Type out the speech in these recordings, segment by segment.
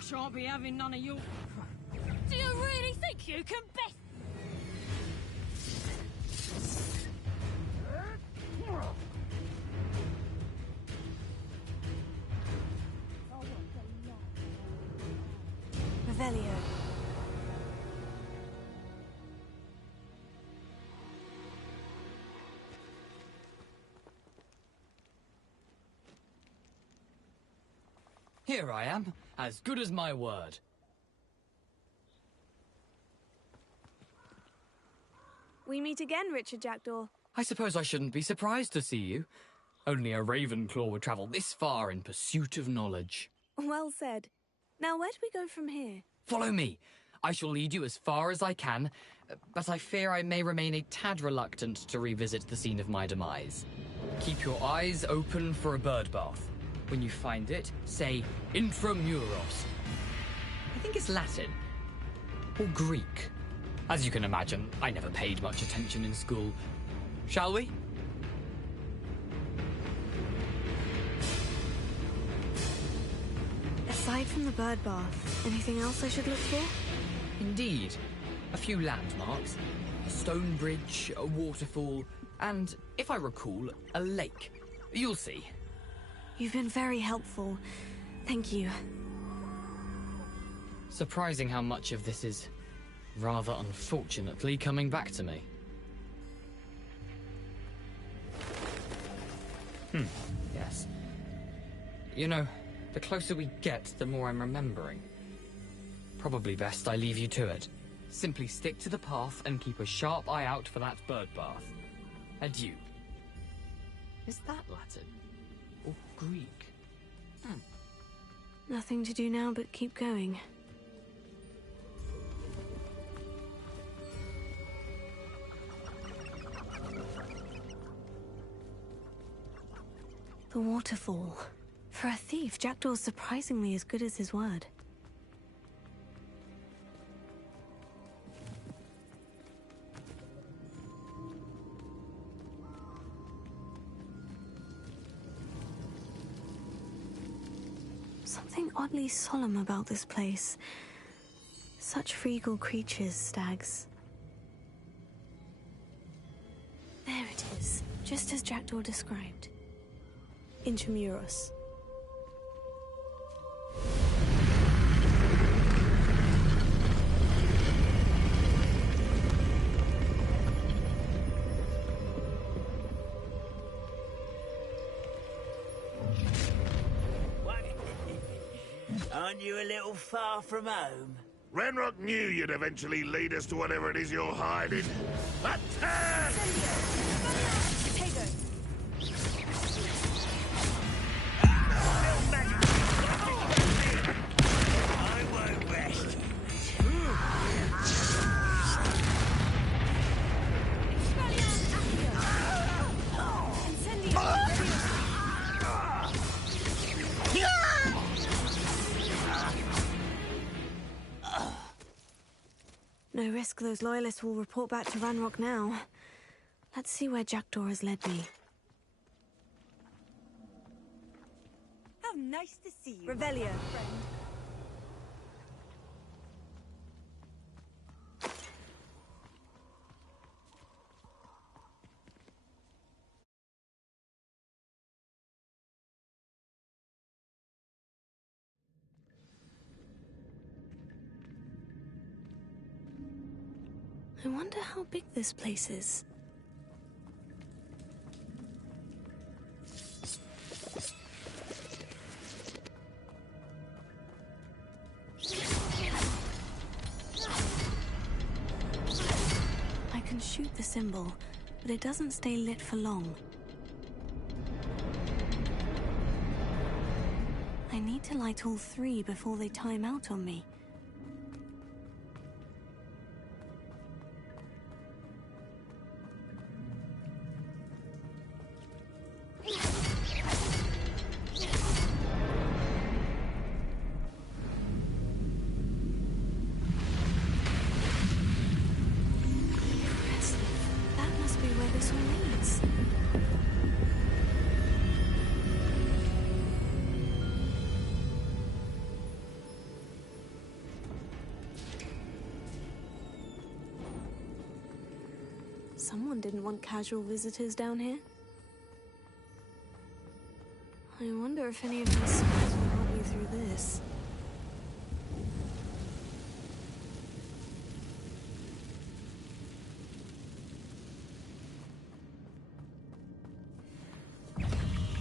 I shan't be having none of your... Do you really think you can best... Revelio. Here I am, as good as my word. We meet again, Richard Jackdaw. I suppose I shouldn't be surprised to see you. Only a Ravenclaw would travel this far in pursuit of knowledge. Well said. Now, where do we go from here? Follow me. I shall lead you as far as I can, but I fear I may remain a tad reluctant to revisit the scene of my demise. Keep your eyes open for a bird bath. When you find it, say Intramuros. I think it's Latin. Or Greek. As you can imagine, I never paid much attention in school. Shall we? Aside from the bird bath, anything else I should look for? Indeed. A few landmarks. A stone bridge, a waterfall, and, if I recall, a lake. You'll see. You've been very helpful. Thank you. Surprising how much of this is, rather unfortunately, coming back to me. Yes. You know, the closer we get, the more I'm remembering. Probably best I leave you to it. Simply stick to the path and keep a sharp eye out for that bird bath. Adieu. Is that Latin? Or Greek? Nothing to do now but keep going. The waterfall. For a thief, Jackdaw's surprisingly as good as his word. Something oddly solemn about this place. Such regal creatures, stags. There it is, just as Jackdaw described. Intramuros. Aren't you a little far from home? Ranrock knew you'd eventually lead us to whatever it is you're hiding. Attack! Potatoes. I won't rest. No risk those loyalists will report back to Ranrock now. Let's see where Jackdaw has led me. How nice to see you, Revelio. friend. I wonder how big this place is. I can shoot the symbol, but it doesn't stay lit for long. I need to light all three before they time out on me. Someone didn't want casual visitors down here. I wonder if any of these spells will help me through this.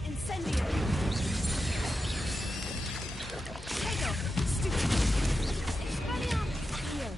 Incendio! Take off! Stupid! Expelliarmus! Heal!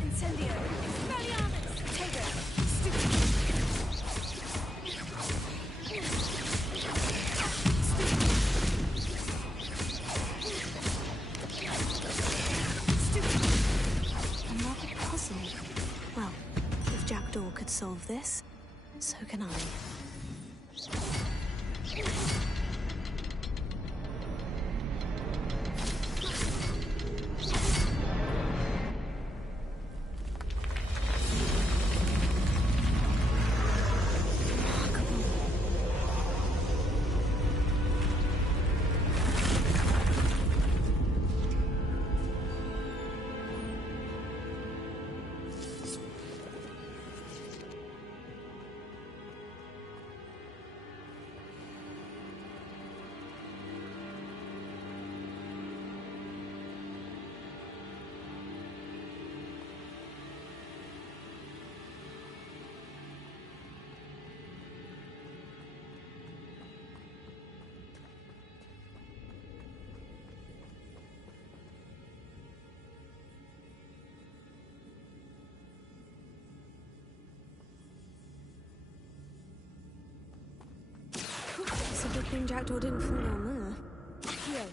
Incendio! Expelliarmus! Take it! Stupid! Another puzzle. Well, if Jackdaw could solve this, so can I. It's a good thing Jackdaw didn't fall down there. Heal!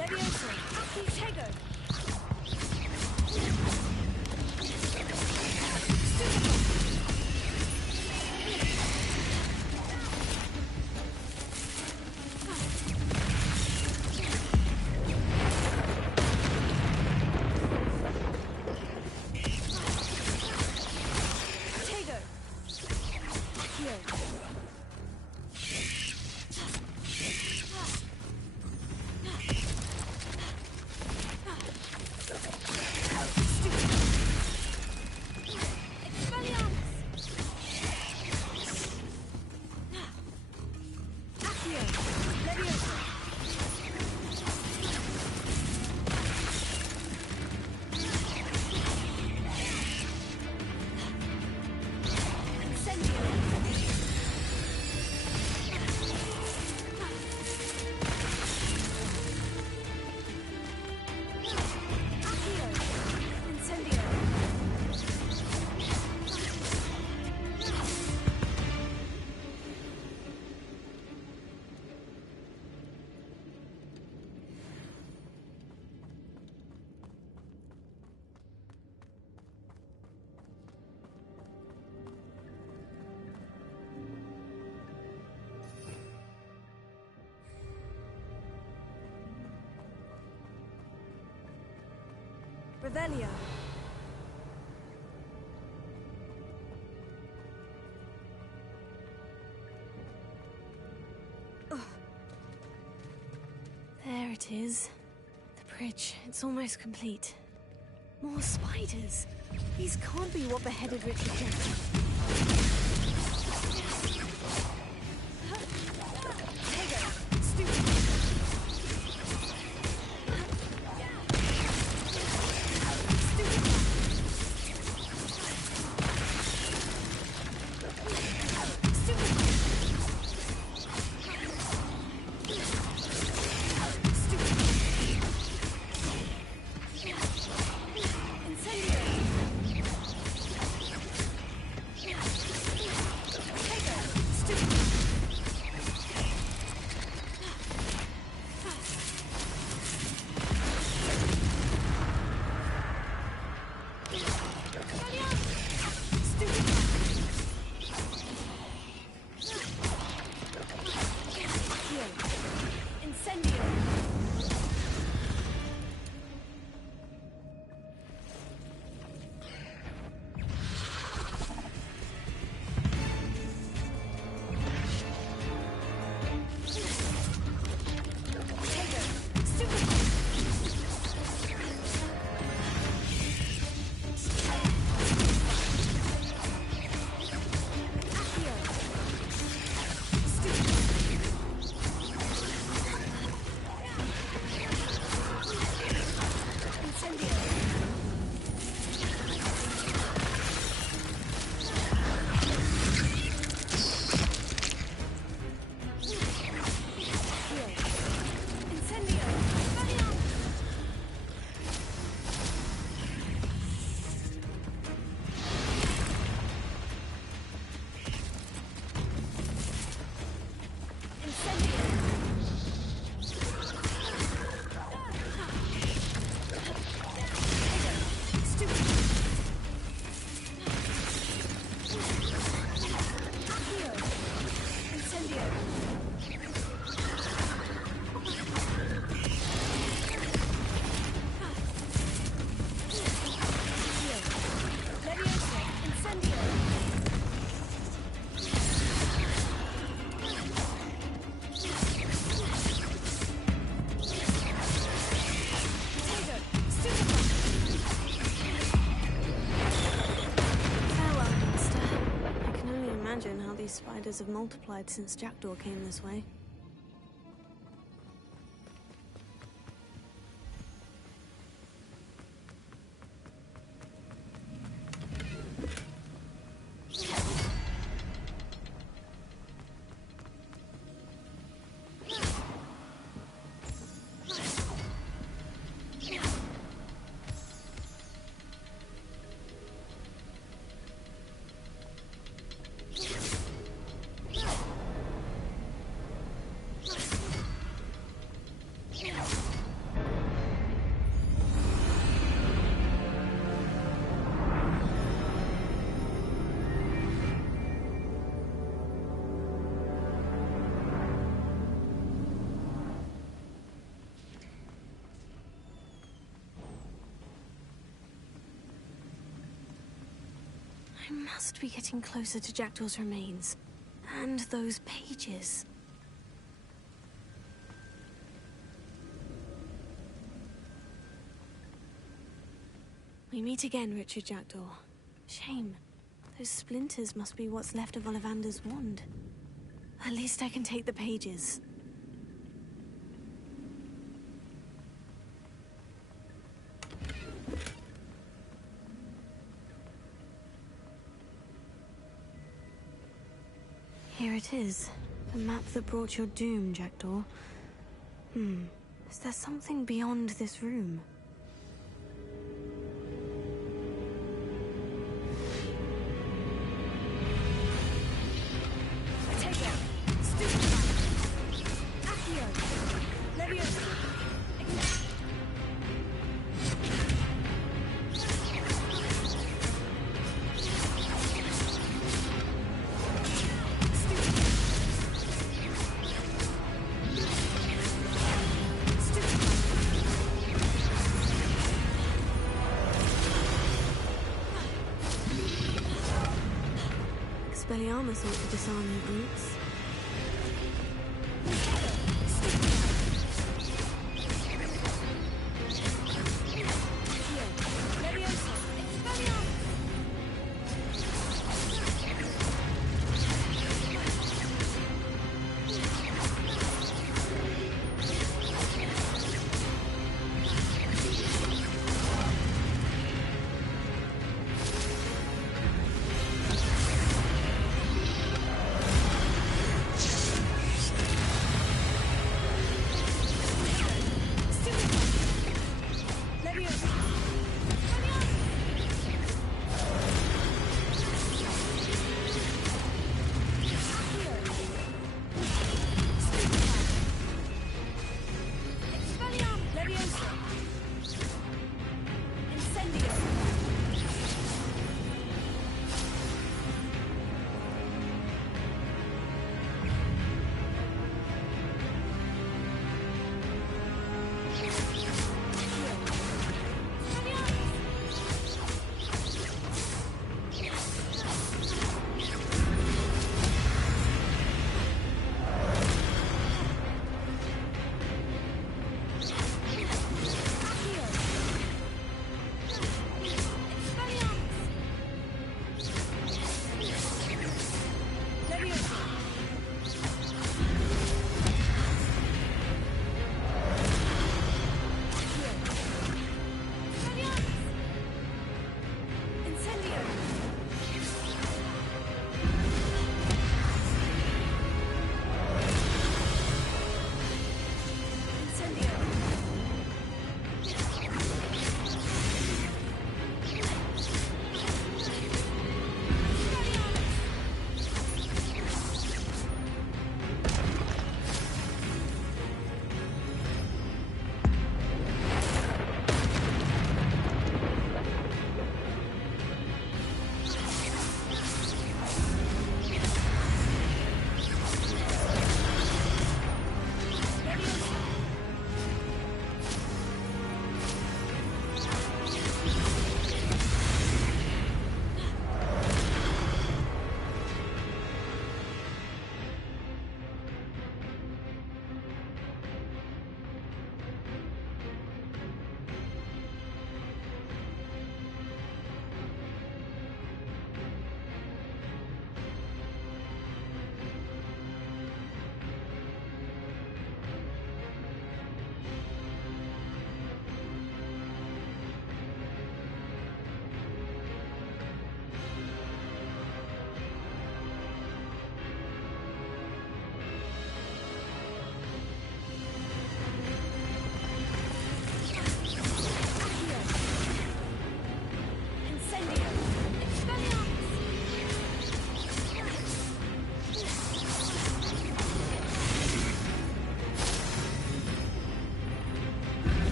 Leviosa. Tego. Revelio. There it is. The bridge. It's almost complete. More spiders. These can't be what beheaded Richard Jackson. These spiders have multiplied since Jackdaw came this way. I must be getting closer to Jackdaw's remains. And those pages. We meet again, Richard Jackdaw. Shame. Those splinters must be what's left of Ollivander's wand. At least I can take the pages. Here it is. The map that brought your doom, Jackdaw. Is there something beyond this room? Expelliarmus ought to disarm you brutes.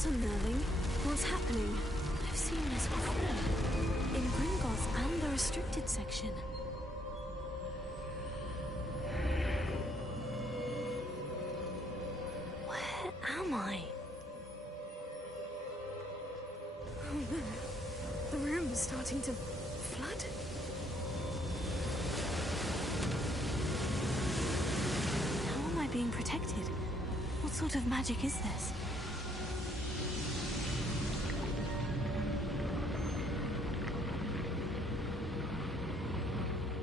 That's unnerving. What's happening? I've seen this before. In Gringotts and the restricted section. Where am I? Oh no. The room is starting to flood. How am I being protected? What sort of magic is this?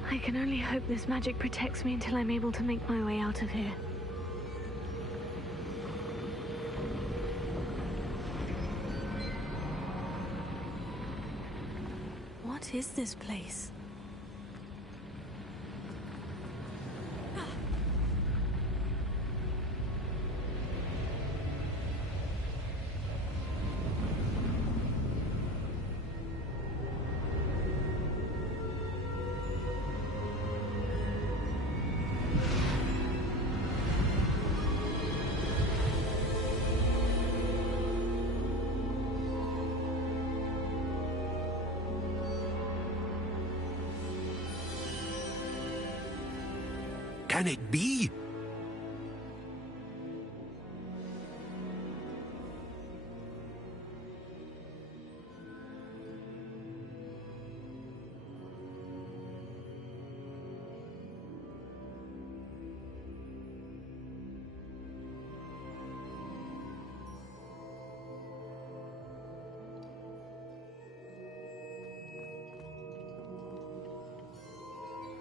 I can only hope this magic protects me until I'm able to make my way out of here. What is this place? Can it be?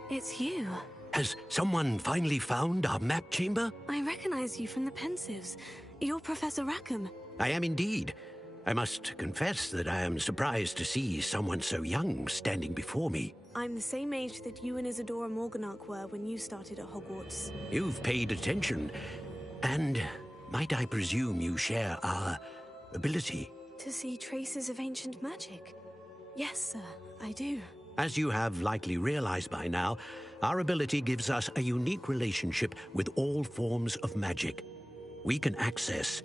It's you. Has someone finally found our map chamber? I recognize you from the Pensives. You're Professor Rackham. I am indeed. I must confess that I am surprised to see someone so young standing before me. I'm the same age that you and Isadora Morganach were when you started at Hogwarts. You've paid attention. And might I presume you share our ability? To see traces of ancient magic? Yes, sir, I do. As you have likely realized by now, our ability gives us a unique relationship with all forms of magic. We can access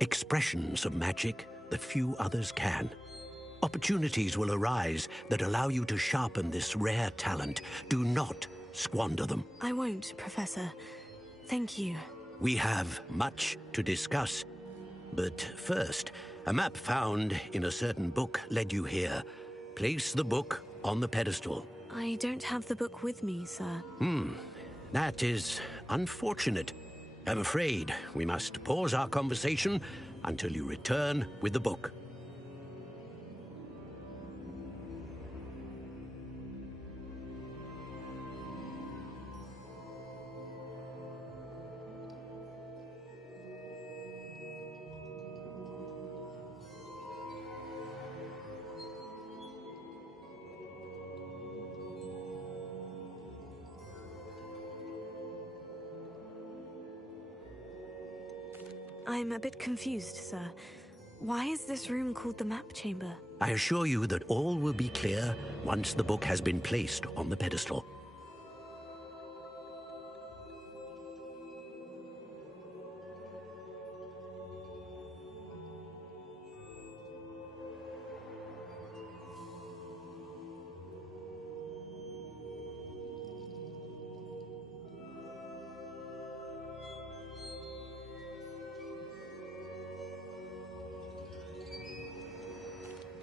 expressions of magic that few others can. Opportunities will arise that allow you to sharpen this rare talent. Do not squander them. I won't, Professor. Thank you. We have much to discuss. But first, a map found in a certain book led you here. Place the book on the pedestal. I don't have the book with me, sir. That is unfortunate. I'm afraid we must pause our conversation until you return with the book. I'm a bit confused, sir. Why is this room called the map chamber? I assure you that all will be clear once the book has been placed on the pedestal.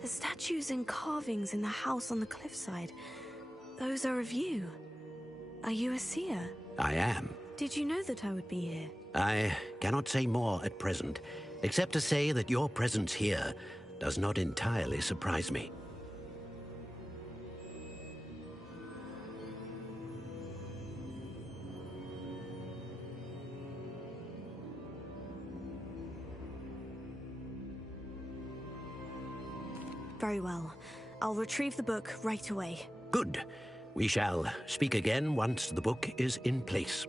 The statues and carvings in the house on the cliffside, those are of you. Are you a seer? I am. Did you know that I would be here? I cannot say more at present, except to say that your presence here does not entirely surprise me. Very well. I'll retrieve the book right away. Good. We shall speak again once the book is in place.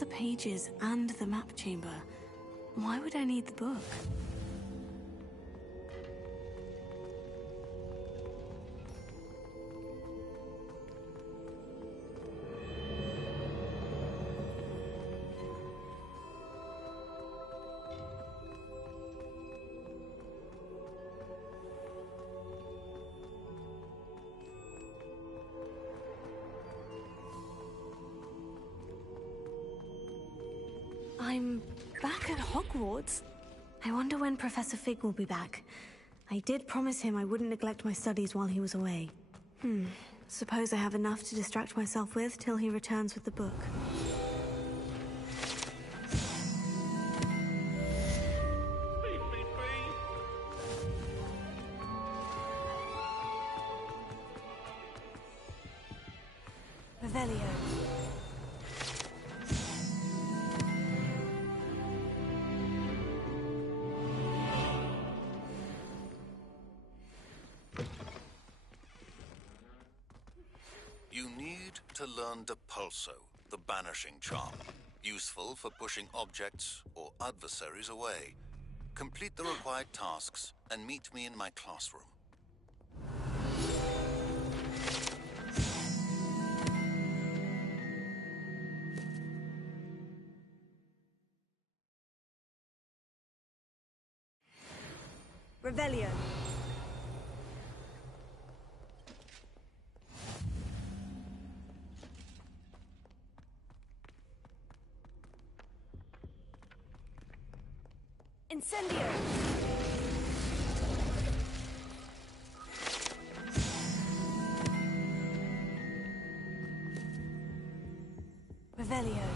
the pages and the map chamber. Why would I need the book? I'm back at Hogwarts. I wonder when Professor Fig will be back. I did promise him I wouldn't neglect my studies while he was away. Suppose I have enough to distract myself with till he returns with the book. Leave me be. Revelio. You need to learn Depulso, the banishing charm. Useful for pushing objects or adversaries away. Complete the required tasks and meet me in my classroom. Revelio. Incendio. Revelio.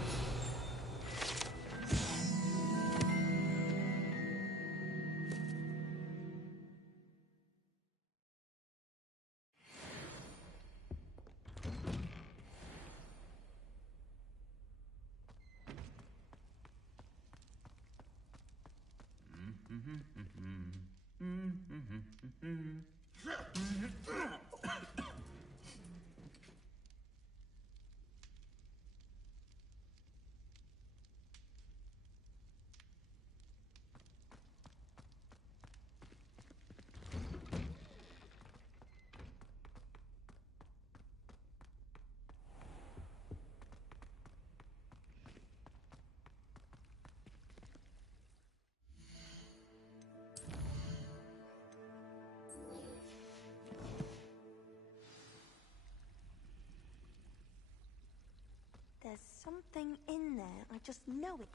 There's something in there. I just know it.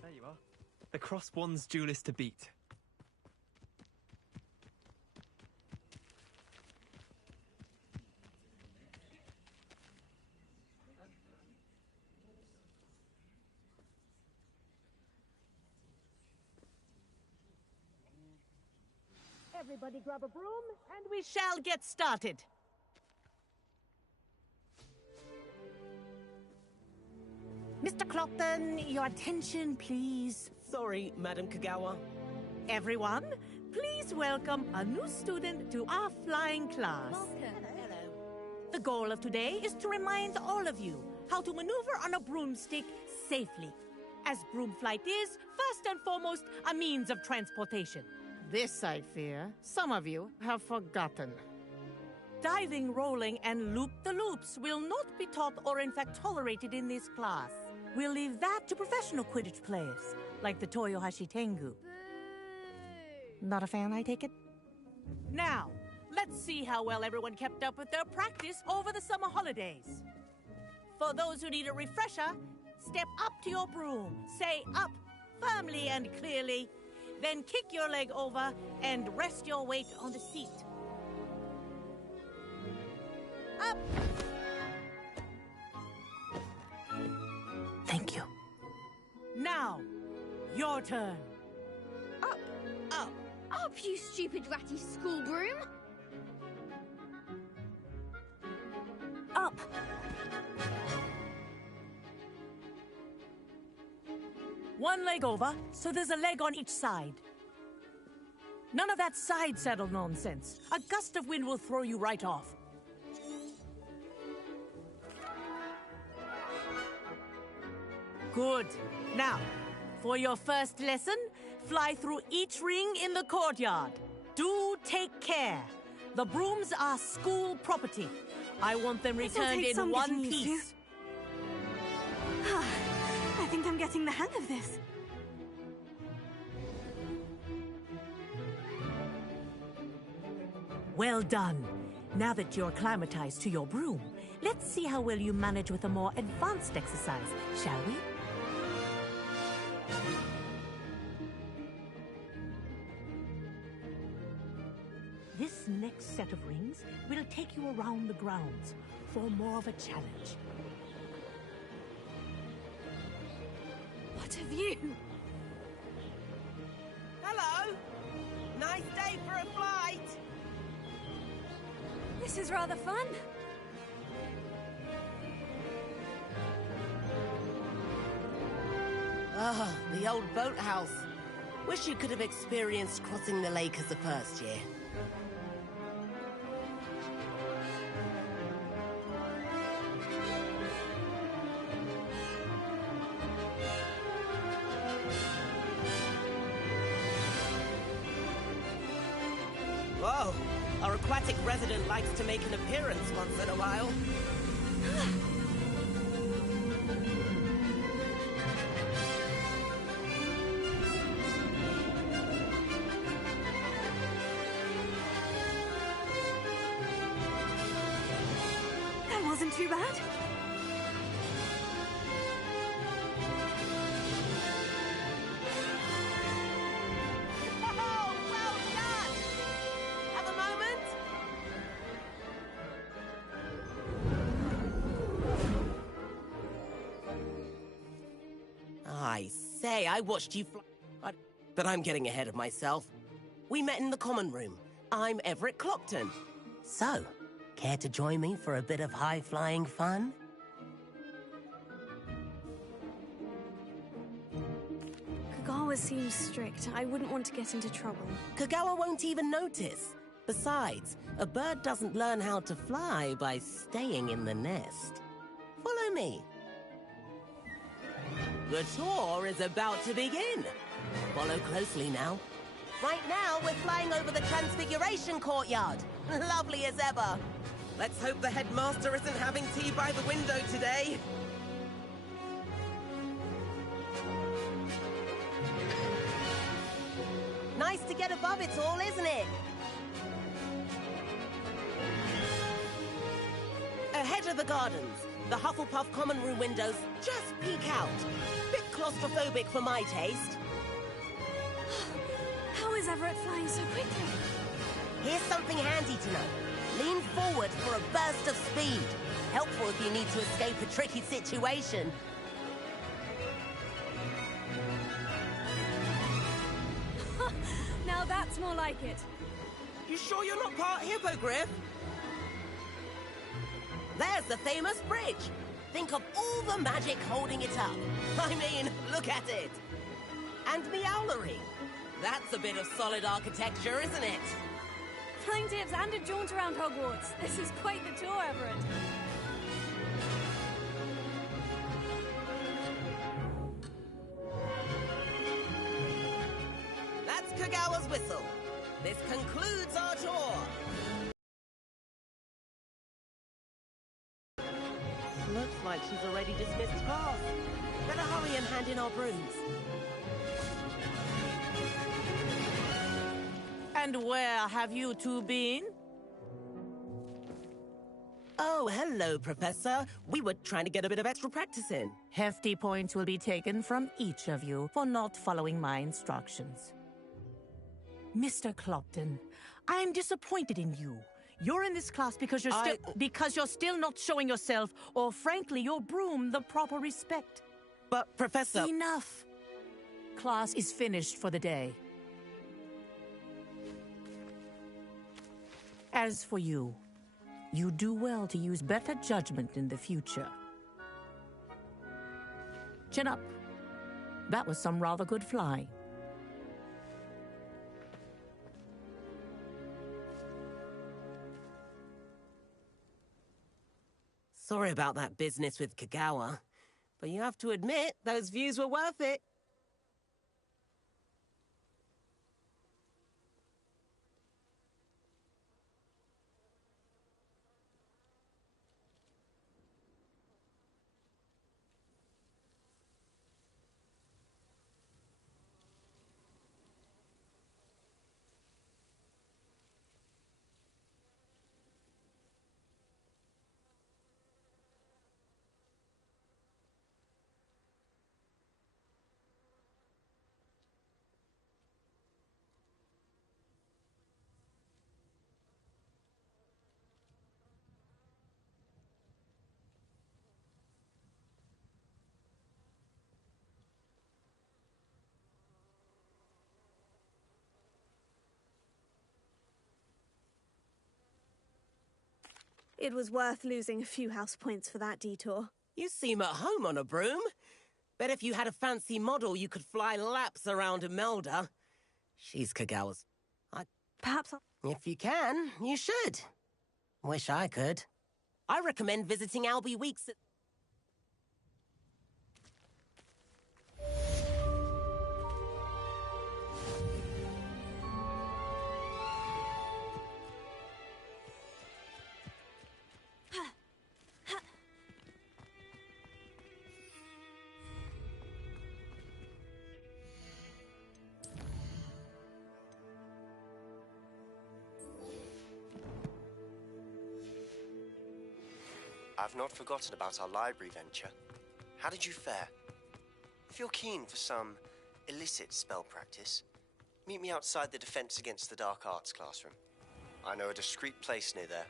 There you are. The Crosswands duelist to beat. Everybody grab a broom, and we shall get started. Mr. Clopton, your attention, please. Sorry, Madam Kagawa. Everyone, please welcome a new student to our flying class. Hello. The goal of today is to remind all of you how to maneuver on a broomstick safely, as broom flight is, first and foremost, a means of transportation. This, I fear, some of you have forgotten. Diving, rolling, and loop-the-loops will not be taught or in fact tolerated in this class. We'll leave that to professional Quidditch players, like the Toyohashi Tengu. Not a fan, I take it? Now, let's see how well everyone kept up with their practice over the summer holidays. For those who need a refresher, step up to your broom, say up firmly and clearly, then kick your leg over and rest your weight on the seat. Up! Thank you. Now, your turn. Up! Up! Up, you stupid ratty school broom! Up! One leg over, so there's a leg on each side. None of that side saddle nonsense. A gust of wind will throw you right off. Good. Now, for your first lesson, fly through each ring in the courtyard. Do take care. The brooms are school property. I want them returned in one piece. I think I'm getting the hang of this. Well done. Now that you're acclimatized to your broom, let's see how well you manage with a more advanced exercise, shall we? This next set of rings will take you around the grounds for more of a challenge. What have you? Hello! Nice day for a flight! This is rather fun. Ah, the old boathouse. Wish you could have experienced crossing the lake as a first year. Whoa! Our aquatic resident likes to make an appearance once in a while. That wasn't too bad. Oh, well done! Have a moment? I say, I watched you fly... But I'm getting ahead of myself. We met in the common room. I'm Everett Clockton. So, care to join me for a bit of high-flying fun? Kagawa seems strict. I wouldn't want to get into trouble. Kagawa won't even notice. Besides, a bird doesn't learn how to fly by staying in the nest. Follow me. The tour is about to begin. Follow closely now. Right now, we're flying over the Transfiguration Courtyard. Lovely as ever. Let's hope the headmaster isn't having tea by the window today. Nice to get above it all, isn't it? Ahead of the gardens, the Hufflepuff common room windows just peek out. Bit claustrophobic for my taste. How is Everett flying so quickly? Here's something handy to know. Lean forward for a burst of speed. Helpful if you need to escape a tricky situation. Now that's more like it. You sure you're not part Hippogriff? There's the famous bridge. Think of all the magic holding it up. I mean, look at it. And the owlery. That's a bit of solid architecture, isn't it? Flying tips and a jaunt around Hogwarts. This is quite the tour, Everett. That's Kagawa's whistle. This concludes our tour. Looks like she's already dismissed class. Better hurry and hand in our brooms. And where have you two been? Oh, hello, Professor. We were trying to get a bit of extra practice in. Hefty points will be taken from each of you for not following my instructions. Mr. Clopton, I'm disappointed in you. You're in this class because you're still not showing yourself, or frankly, your broom, the proper respect. But, Professor... Enough! Class is finished for the day. As for you, you do well to use better judgment in the future. Chin up. That was some rather good flying. Sorry about that business with Kagawa, but you have to admit, those views were worth it. It was worth losing a few house points for that detour. You seem at home on a broom. Bet if you had a fancy model, you could fly laps around Imelda. She's Kagawa's. Perhaps If you can, you should. Wish I could. I recommend visiting Albie Weeks at... I've not forgotten about our library venture. How did you fare? If you're keen for some illicit spell practice, meet me outside the Defense Against the Dark Arts classroom. I know a discreet place near there.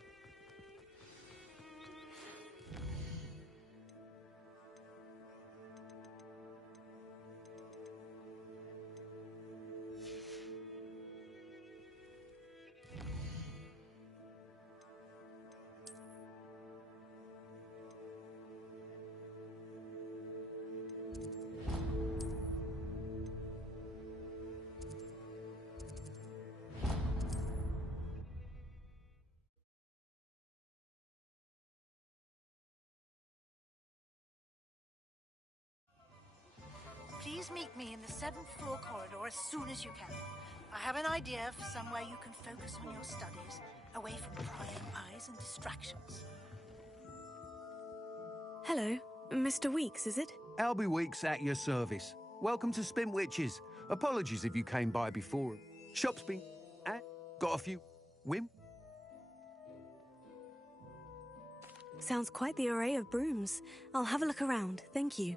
Please meet me in the 7th floor corridor as soon as you can. I have an idea for somewhere you can focus on your studies, away from prying eyes and distractions. Hello, Mr. Weeks, is it? Albie Weeks at your service. Welcome to Spin Witches. Apologies if you came by before. Shop's been... got a few... whim? Sounds quite the array of brooms. I'll have a look around, thank you.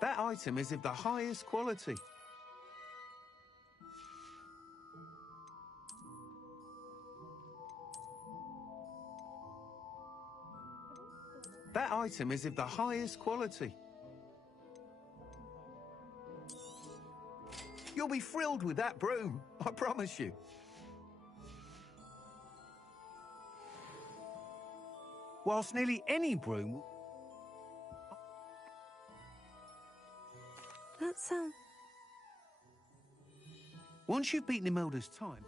That item is of the highest quality. That item is of the highest quality. You'll be thrilled with that broom, I promise you. Whilst nearly any broom... That sounds... Once you've beaten Imelda's time...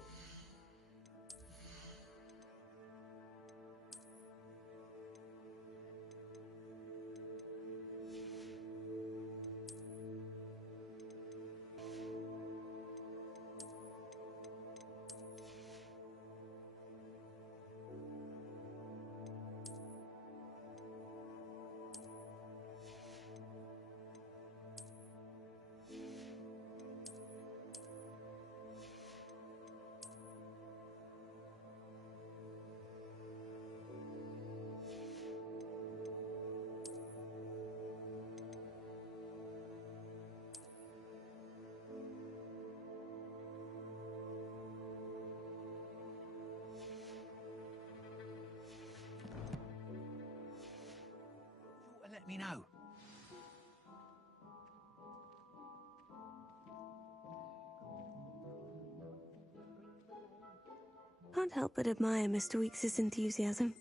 let me know. Can't help but admire Mr. Weeks' enthusiasm.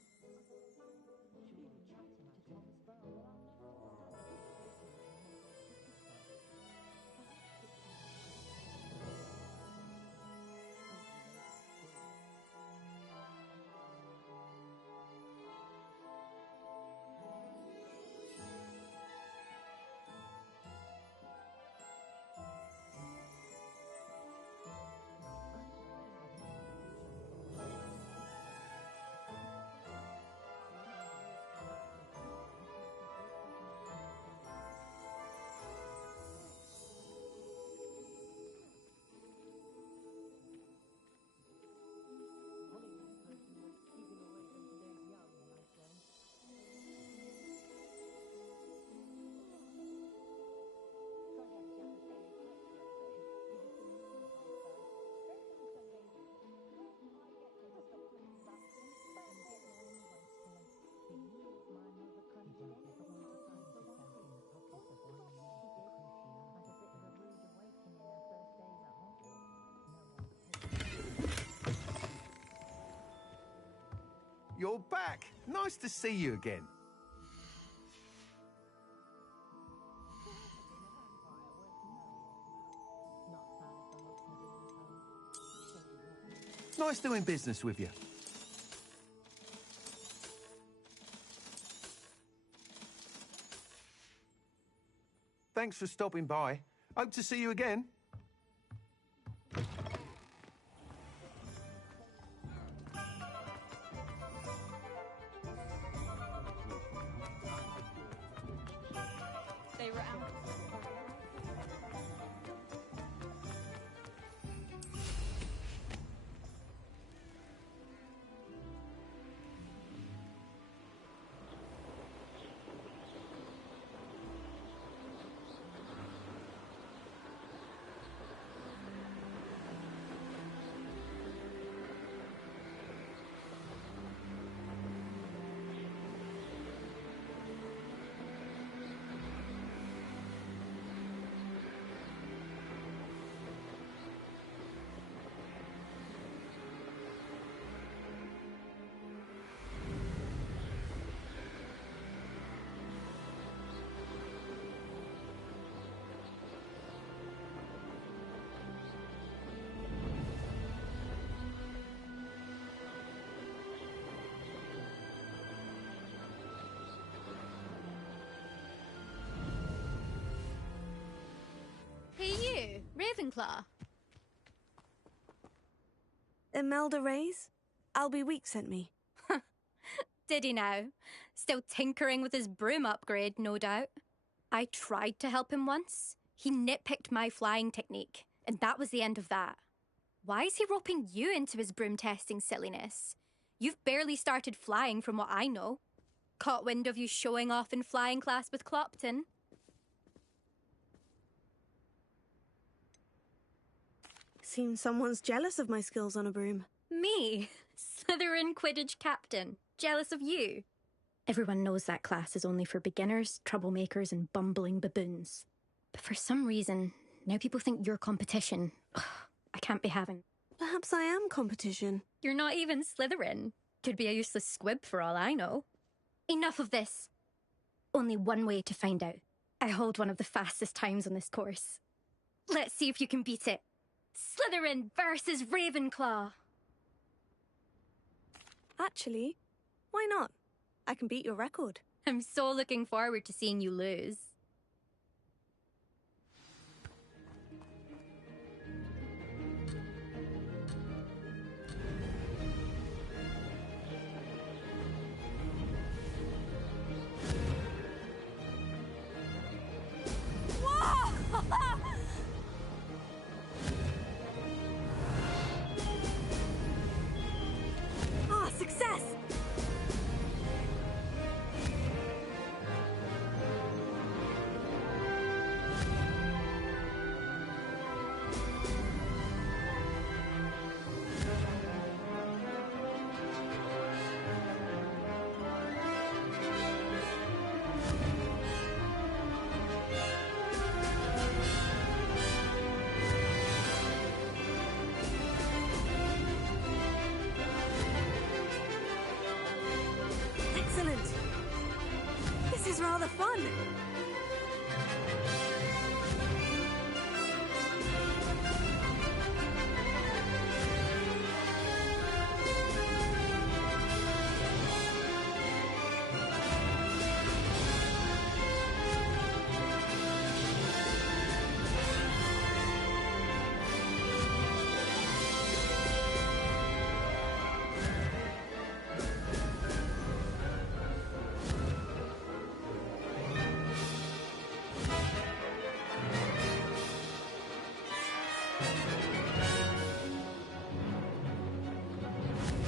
You're back. Nice to see you again. Nice doing business with you. Thanks for stopping by. Hope to see you again. They were out. Hey you, Ravenclaw. Imelda Reyes? Albie Weeks sent me. Did he now? Still tinkering with his broom upgrade, no doubt. I tried to help him once. He nitpicked my flying technique, and that was the end of that. Why is he roping you into his broom testing silliness? You've barely started flying from what I know. Caught wind of you showing off in flying class with Clopton. Seems someone's jealous of my skills on a broom. Me? Slytherin Quidditch captain. Jealous of you? Everyone knows that class is only for beginners, troublemakers, and bumbling baboons. But for some reason, now people think you're competition. Ugh, I can't be having. Perhaps I am competition. You're not even Slytherin. Could be a useless squib for all I know. Enough of this. Only one way to find out. I hold one of the fastest times on this course. Let's see if you can beat it. Slytherin versus Ravenclaw. Actually, why not? I can beat your record. I'm so looking forward to seeing you lose. Ah, success! is rather fun.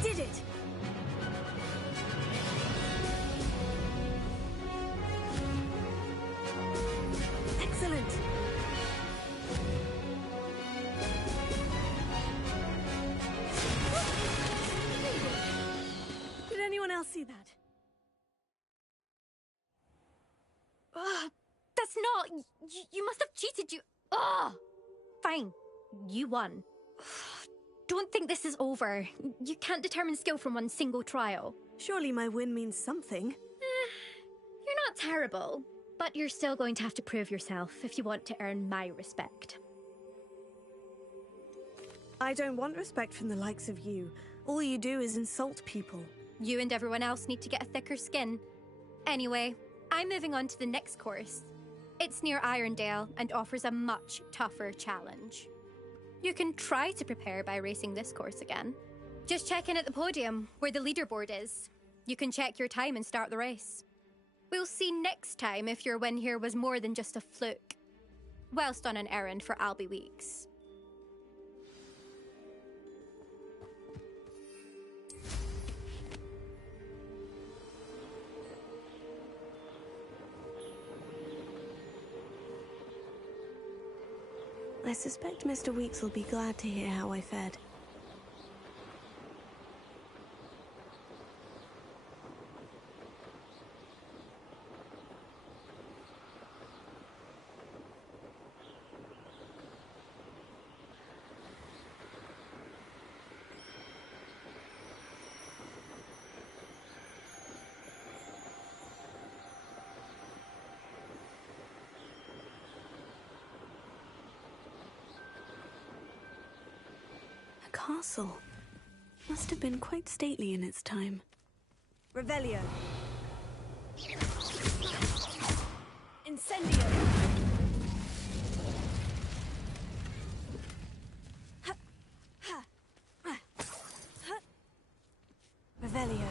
Did it! Excellent! Did anyone else see that? Ugh, that's not... You must have cheated, you... Ugh! Fine. You won. Don't think this is over. You can't determine skill from one single trial. Surely my win means something. You're not terrible, but you're still going to have to prove yourself if you want to earn my respect. I don't want respect from the likes of you. All you do is insult people. You and everyone else need to get a thicker skin. Anyway, I'm moving on to the next course. It's near Irondale and offers a much tougher challenge. You can try to prepare by racing this course again. Just check in at the podium, where the leaderboard is. You can check your time and start the race. We'll see next time if your win here was more than just a fluke. Whilst on an errand for Albie Weeks. I suspect Mr. Weeks will be glad to hear how I fared. Castle. Must have been quite stately in its time. Revelio. Incendio. Revelio.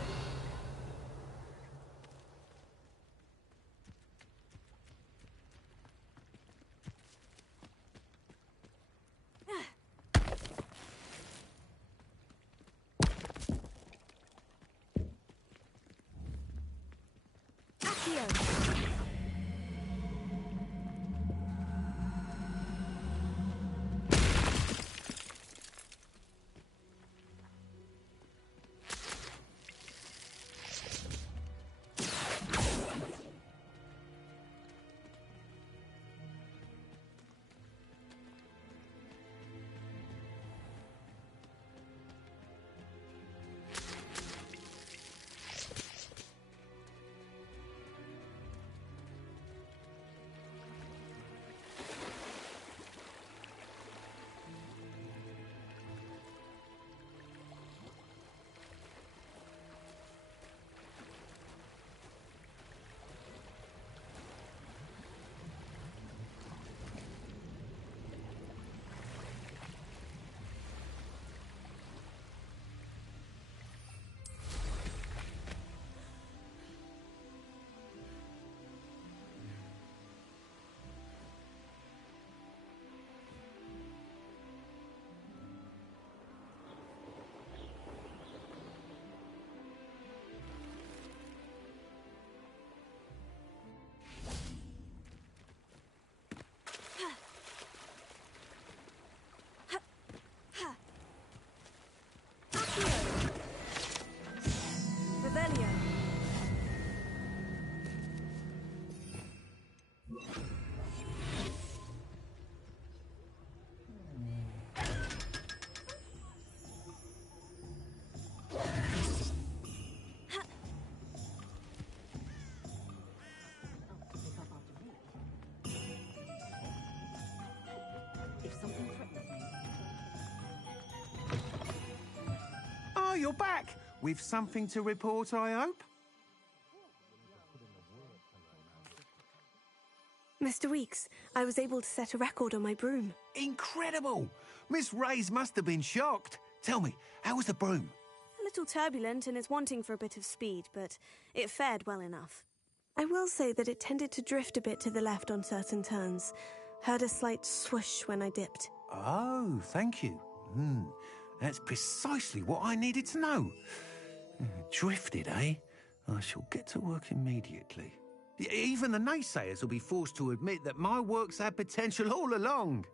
So you're back with something to report, I hope? Mr. Weeks, I was able to set a record on my broom. Incredible! Miss Reyes must have been shocked. Tell me, how was the broom? A little turbulent and is wanting for a bit of speed, but it fared well enough. I will say that it tended to drift a bit to the left on certain turns. Heard a slight swoosh when I dipped. Oh, thank you. That's precisely what I needed to know. Drifted, eh? I shall get to work immediately. Even the naysayers will be forced to admit that my work's had potential all along.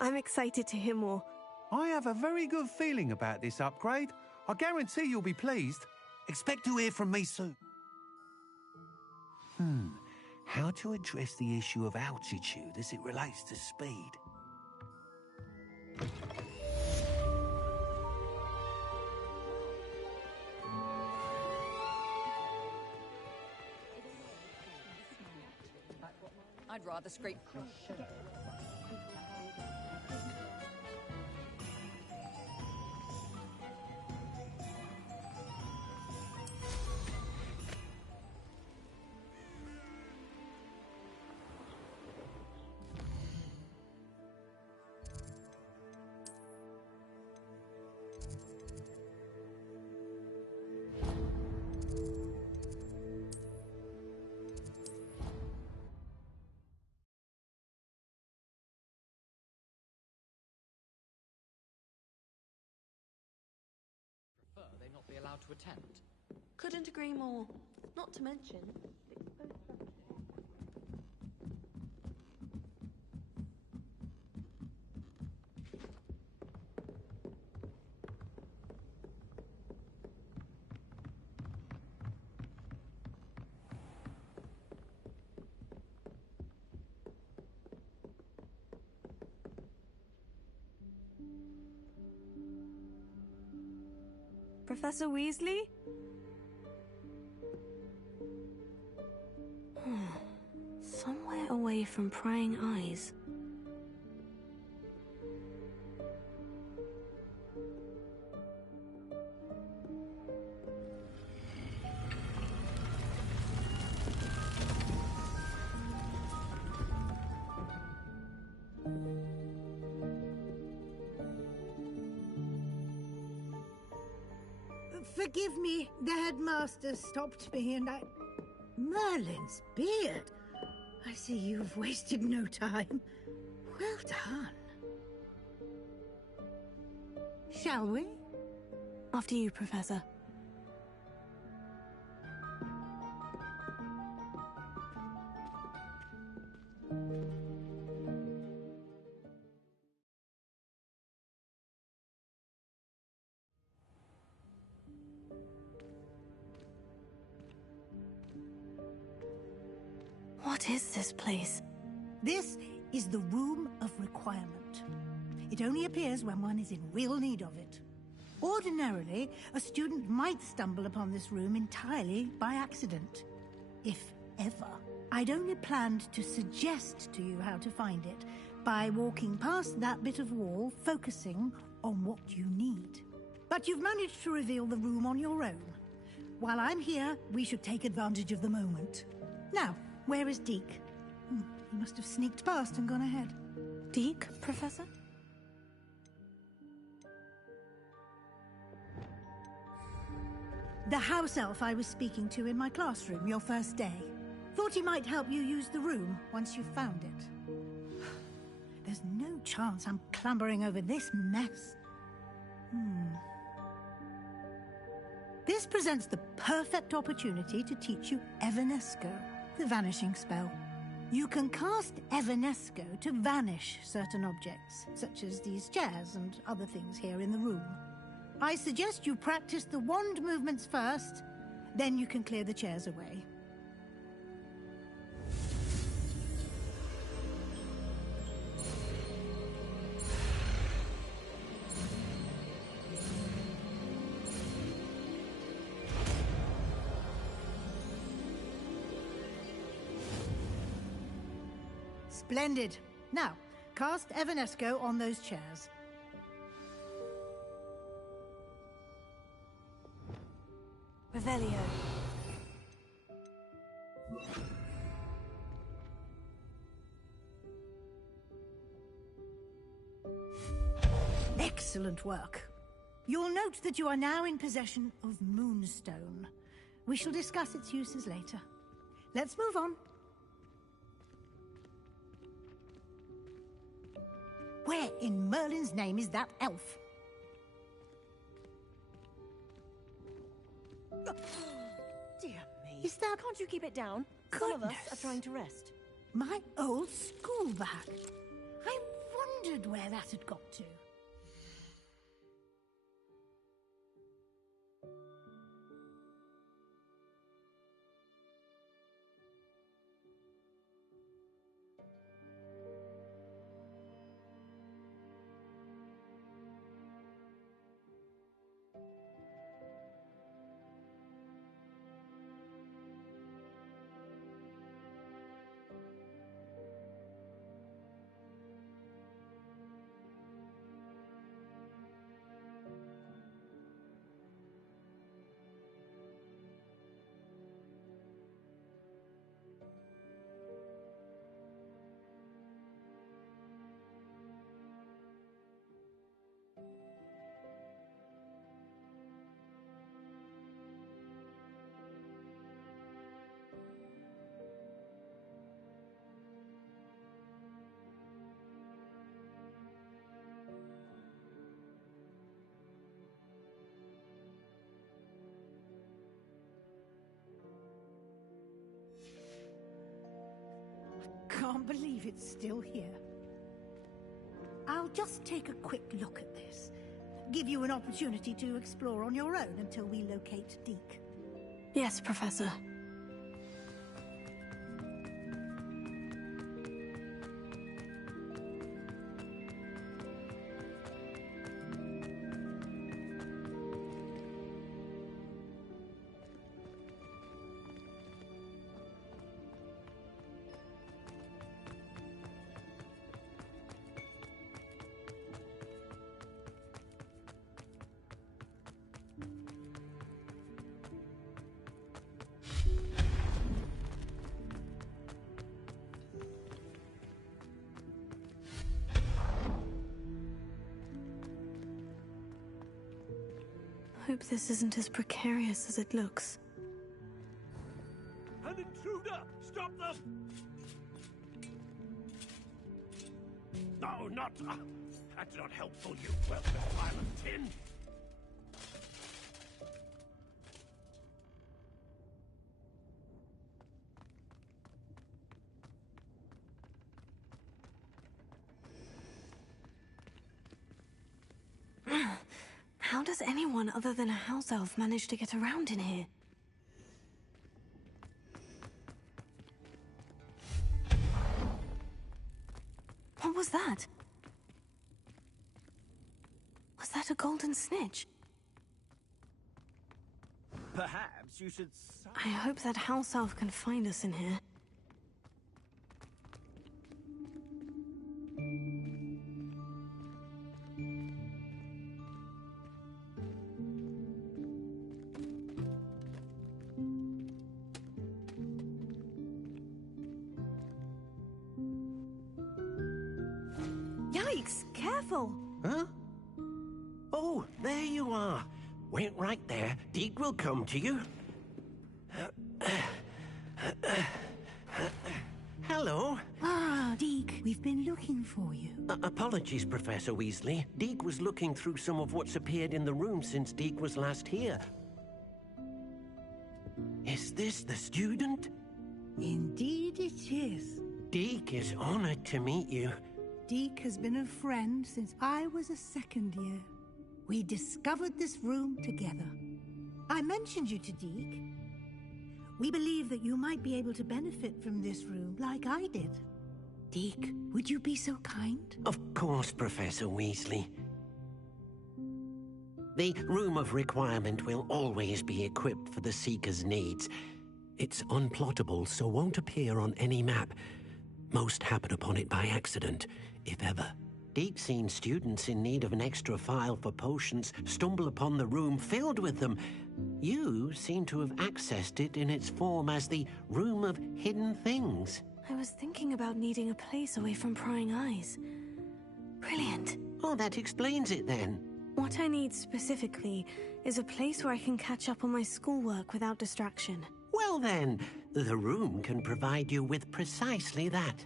I'm excited to hear more. I have a very good feeling about this upgrade. I guarantee you'll be pleased. Expect to hear from me soon. How to address the issue of altitude as it relates to speed? I'd rather scrape. They not be allowed to attend. Couldn't agree more. Not to mention... Professor Weasley? Somewhere away from prying eyes. Forgive me, the headmaster stopped me and I... Merlin's beard! I see you've wasted no time. Well done. Shall we? After you, Professor. What is this place? This is the Room of Requirement. It only appears when one is in real need of it. Ordinarily, a student might stumble upon this room entirely by accident. If ever. I'd only planned to suggest to you how to find it by walking past that bit of wall, focusing on what you need. But you've managed to reveal the room on your own. While I'm here, we should take advantage of the moment. Now, where is Deke? He must have sneaked past and gone ahead. Deke, Professor? The house elf I was speaking to in my classroom your first day. Thought he might help you use the room once you've found it. There's no chance I'm clambering over this mess. This presents the perfect opportunity to teach you Evanesco, the vanishing spell. You can cast Evanesco to vanish certain objects, such as these chairs and other things here in the room. I suggest you practice the wand movements first, then you can clear the chairs away. Splendid. Now, cast Evanesco on those chairs. Revelio. Excellent work. You'll note that you are now in possession of Moonstone. We shall discuss its uses later. Let's move on. Where in Merlin's name is that elf? Dear me. Is that... Can't you keep it down? Some of us are trying to rest. My old school bag. I wondered where that had got to. Can't believe it's still here. I'll just take a quick look at this. Give you an opportunity to explore on your own until we locate Deke. Yes, Professor. Hope this isn't as precarious as it looks. An intruder! Stop them! No, not... that's not helpful, you welcome pile of tin! How does anyone other than a house elf manage to get around in here? What was that? Was that a golden snitch? Perhaps you should... I hope that house elf can find us in here. Yikes! Careful! Huh? Oh, there you are. Wait right there. Deke will come to you. Hello. Ah, Deke, we've been looking for you. Apologies, Professor Weasley. Deke was looking through some of what's appeared in the room since Deke was last here. Is this the student? Indeed it is. Deke is honored to meet you. Deke has been a friend since I was a second year. We discovered this room together. I mentioned you to Deke. We believe that you might be able to benefit from this room like I did. Deke, would you be so kind? Of course, Professor Weasley. The Room of Requirement will always be equipped for the Seeker's needs. It's unplottable, so won't appear on any map. Most happen upon it by accident, if ever. Deke's seen students in need of an extra file for potions stumble upon the room filled with them. You seem to have accessed it in its form as the Room of Hidden Things. I was thinking about needing a place away from prying eyes. Brilliant. Oh, that explains it then. What I need specifically is a place where I can catch up on my schoolwork without distraction. Well then, the room can provide you with precisely that.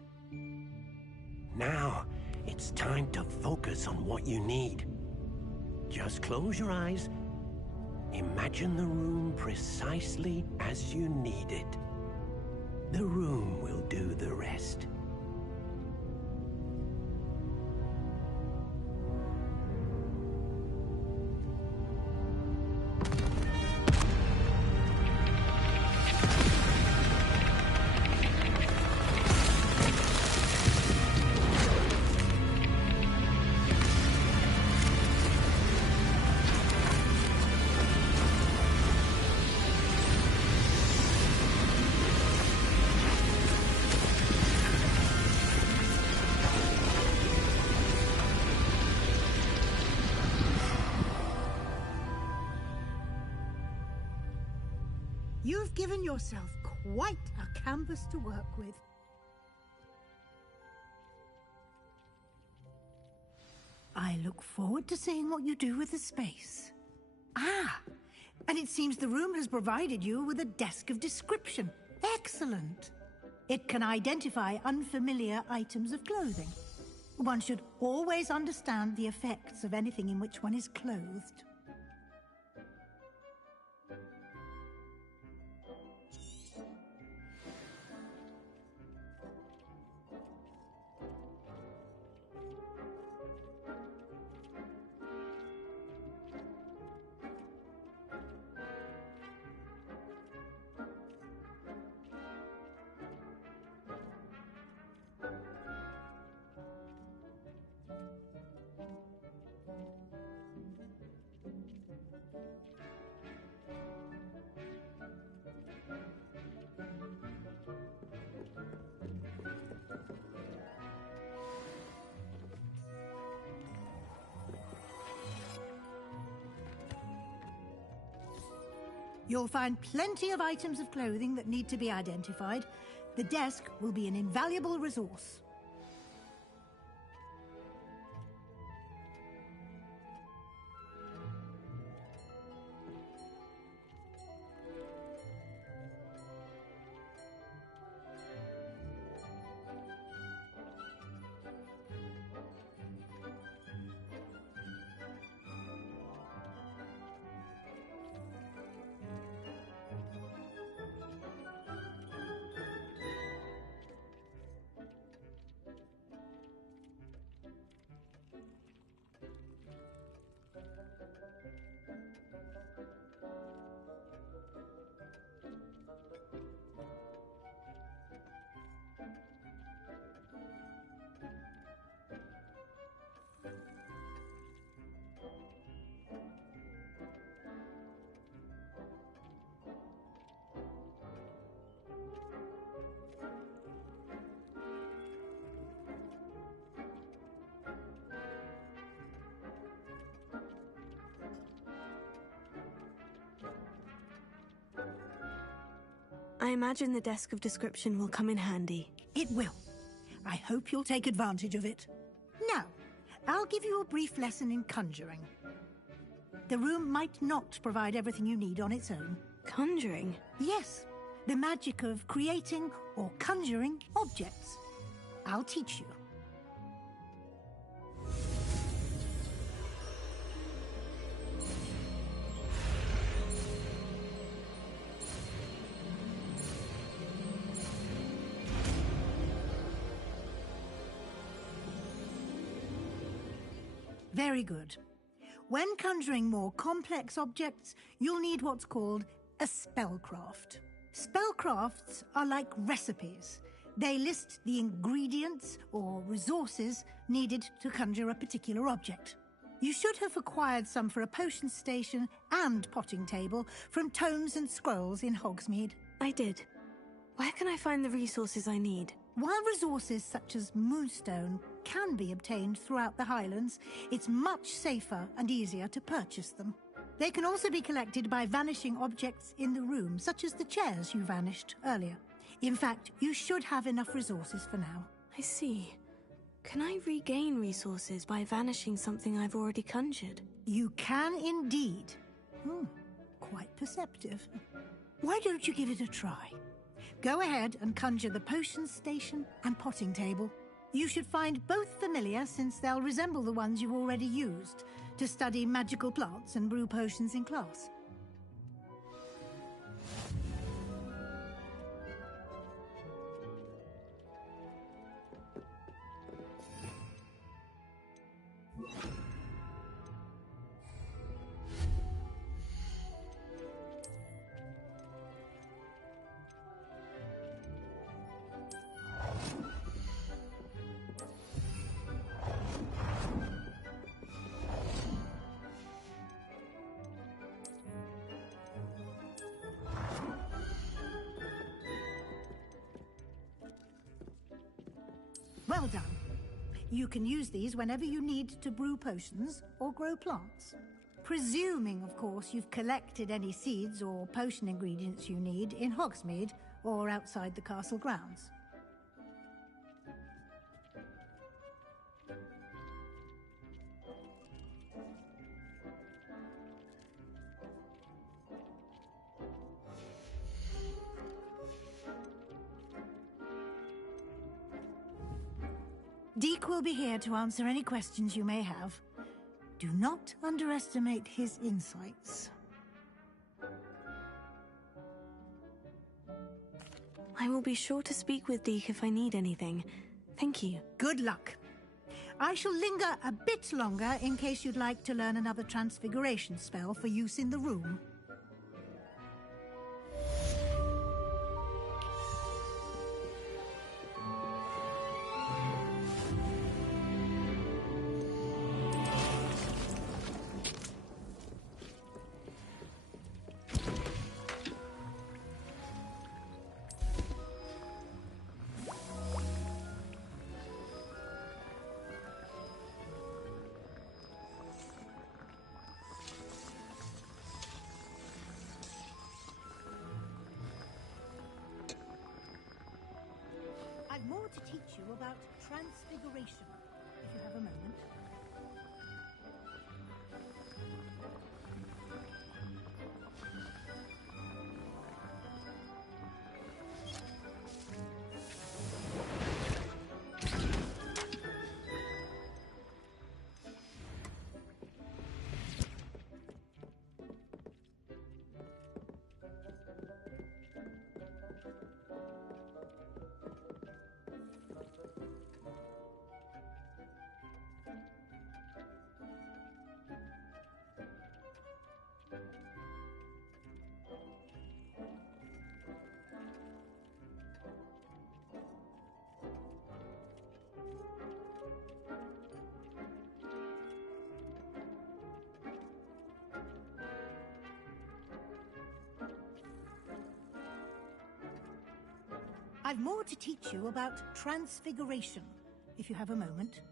Now, it's time to focus on what you need. Just close your eyes. Imagine the room precisely as you need it. The room will do the rest. You've given yourself quite a canvas to work with. I look forward to seeing what you do with the space. Ah, and it seems the room has provided you with a desk of description. Excellent. It can identify unfamiliar items of clothing. One should always understand the effects of anything in which one is clothed. You'll find plenty of items of clothing that need to be identified. The desk will be an invaluable resource. I imagine the desk of description will come in handy. It will. I hope you'll take advantage of it. Now, I'll give you a brief lesson in conjuring. The room might not provide everything you need on its own. Conjuring? Yes, the magic of creating or conjuring objects. I'll teach you. Very good. When conjuring more complex objects, you'll need what's called a spellcraft. Spellcrafts are like recipes. They list the ingredients or resources needed to conjure a particular object. You should have acquired some for a potion station and potting table from tomes and scrolls in Hogsmeade. I did. Where can I find the resources I need? While resources such as moonstone can be obtained throughout the Highlands, it's much safer and easier to purchase them. They can also be collected by vanishing objects in the room, such as the chairs you vanished earlier. In fact, you should have enough resources for now. I see. Can I regain resources by vanishing something I've already conjured? You can indeed. Quite perceptive. Why don't you give it a try? Go ahead and conjure the potion station and potting table. You should find both familiar, since they'll resemble the ones you've already used to study magical plants and brew potions in class. Well done. You can use these whenever you need to brew potions or grow plants. Presuming, of course, you've collected any seeds or potion ingredients you need in Hogsmeade or outside the castle grounds. Deke will be here to answer any questions you may have. Do not underestimate his insights. I will be sure to speak with Deke if I need anything. Thank you. Good luck. I shall linger a bit longer in case you'd like to learn another transfiguration spell for use in the room. I've more to teach you about transfiguration, if you have a moment. I've more to teach you about transfiguration, if you have a moment.